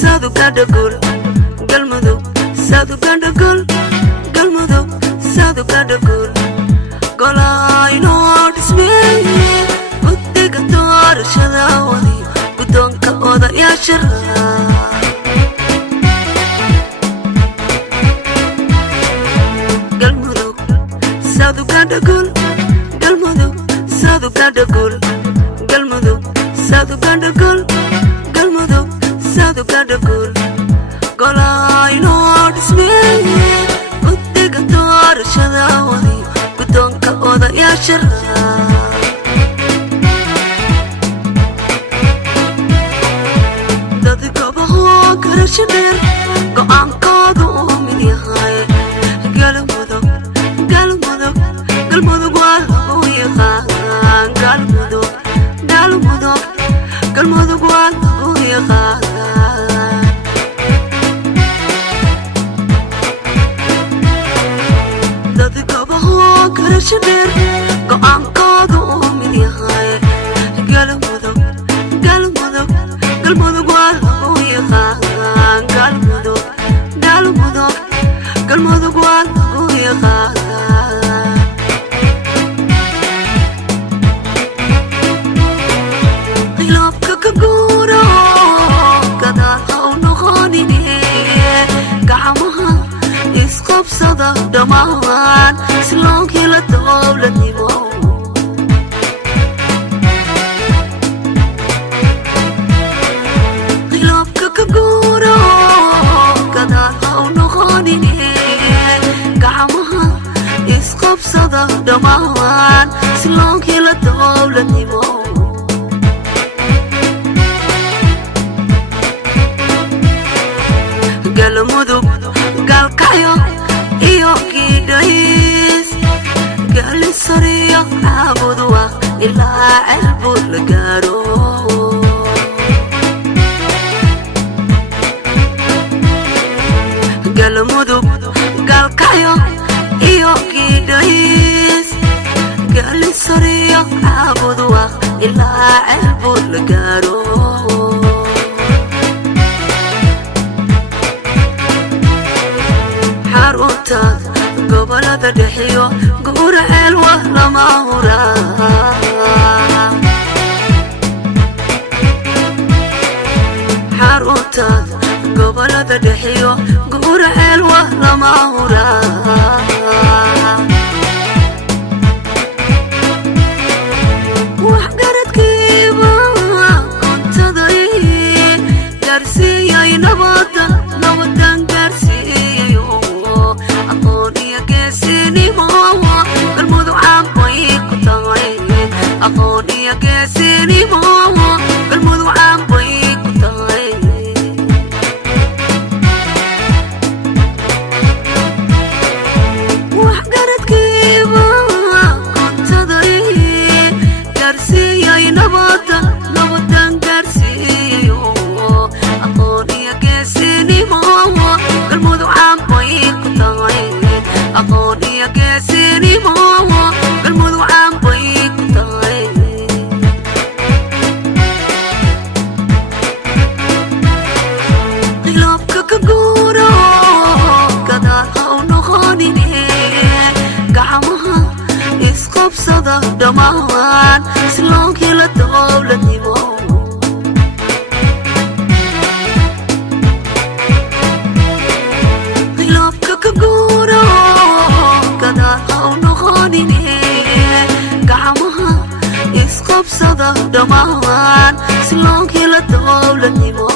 sadu kadagul galmudug sadu kadagul galmudug sadu kadagul golayno dhismeeye udiga doorashada wadi guddoonka odayaasha galmudug sadu kadagul galmudug sadu kadagul galmudug sadu kadagul galmudug sadu kadagul golayno dhismeeye udiga doorashada wadi guddoonka odayaasha dad gobaho garashadeer go'aankoodu uu mid yahay galmudug galmudug galmudug waa lagu yaqaan galmudug galmudug galmudug waa lagu yaqaan dad gobaho garashadeer go'aankoodu uu mid yahay galmudug galmudug galmudug waa lagu yaqaan galmudug galmudug galmudug waa lagu yaqaan khilaafka ka guuro gadaal ha u noqonine gacmaha isqabsada dhammaan si loo helo dowladnimo khilaafka ka guuro gadaal ha u noqonine gacmaha isqabsada dhammaan si loo helo dowladnimo galmudug galkayo iyo kidhays galisariyo caabudwa ilaa ceelbuur la gaaro galmudug galkayo iyo kidhays galisariyo caabudwa ilaa ceelbuur la gaaro xarunta gobolada dhexiyo guura ceelwa lama huraan xarunta gobolada dhexiyo guura ceelwa lama huraan waxgaradkiiba cuntaday gaarsiiyay nabada nabadan gaarsiiyayo aqoon iyo geesinimo galmudug caanbay ku tahay aqoon iyo geesinimo galmudug caanbay ku tahay waxgaradkiiba cuntaday gaarsiiyay nabada nabadan gaarsiiyayo aqoon iyo geesinimo galmudug caanbay ku tahay aqoon iyo geesinimo galmudug caanbay ku tahay khilaafka ka guuro gadaal ha u noqonine gacmaha isqabsada dhammaan si loo helo dowladnimo khilaafka ka guuro gadaal ha u noqonine gacmaha isqabsada dhammaan si loo helo dowladnimo